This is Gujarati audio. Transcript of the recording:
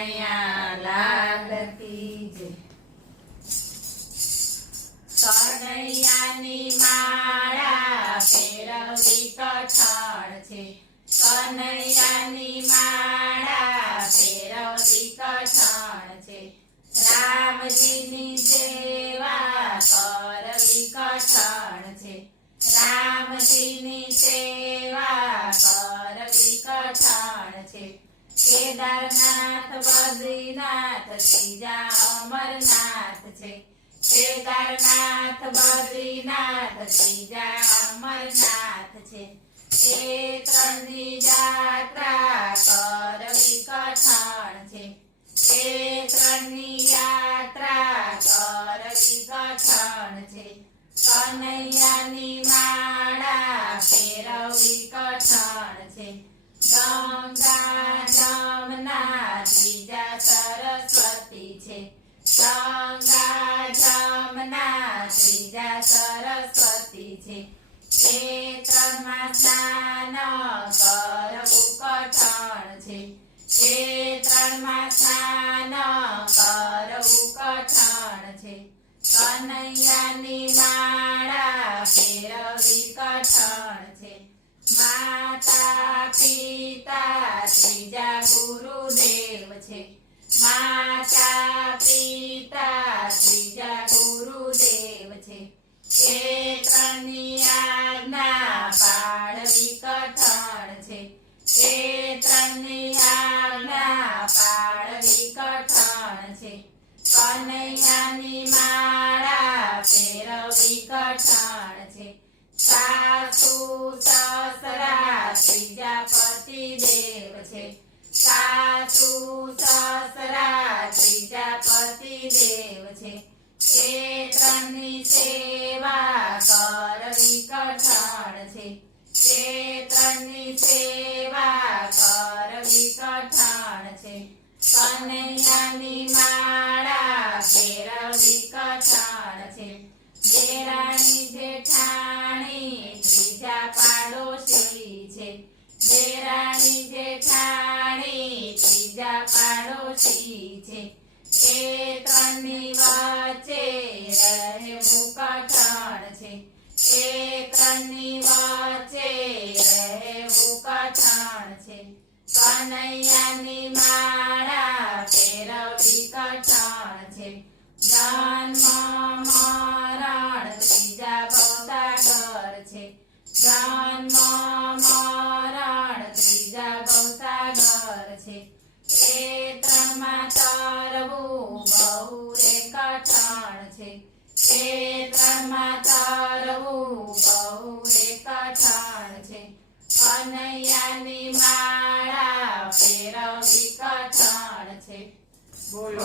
કનૈયા લાલ કી જય. કનૈયાની માળા ફેરવી કઠણ છે. કનૈયાની માળા ફેરવી કઠણ છે. રામજીની સેવા કરવી કઠણ છે. રામજીની સેવા કરવી કઠણ છે. કેદારનાથ બદ્રીનાથ ત્રીજા અમરનાથ છે. કેદારનાથ બદ્રીનાથ ત્રીજા અમરનાથ છે. એ ત્રણની યાત્રા કરવી કઠણ છે. એ ત્રણની યાત્રા કરવી કઠણ છે. કનૈયાની માળા ફેરવી કઠણ છે. ગંગા જમના ત્રીજા સરસ્વતી છે. ગંગા જમના ત્રીજા સરસ્વતી છે. એ ત્રણમાં સ્નાન કરવું કઠણ છે. એ ત્રણમાં સ્નાન કરવું કઠણ છે. કનૈયાની માળા ફેરવી કઠણ છે. માતા પિતા ત્રીજા ગુરુદેવ છે. માતા પિતા ત્રીજા ગુરુદેવ છે. એ ત્રણની આજ્ઞા પાળવી કઠણ છે. એ ત્રણની આજ્ઞા પાળવી કઠણ છે. કનૈયાની માળા ફેરવી કઠણ છે. સાસુ સસરા ત્રીજા પતિદેવ છે. સાસુ સસરા ત્રીજા પતિદેવ છે. એ ત્રણની સેવા કરવી કઠણ છે. એ ત્રણની સેવા કરવી કઠણ છે. કનૈયાની માળા ફેરવી કઠણ છે. દેરાણી જેઠાણી ત્રીજા પાડોશી છે. દેરાણી જેઠાણી ત્રીજા પાડોશી છે. એ ત્રણની વચ્ચે રહેવું કઠણ છે. એ ત્રણની વચ્ચે રહેવું કઠણ છે. કનૈયાની માળા ફેરવી કઠણ છે. જન્મ મરણ ત્રીજા ભવસાગર છે. જન્મ મરણ ત્રીજા ભવસાગર છે. એ ત્રણમાં તરવું બહુ રે કઠણ છે. એ ત્રણમાં તરવું બહુ રે કઠણ છે. કનૈયાની માળા ફેરવી કઠણ છે. બોલો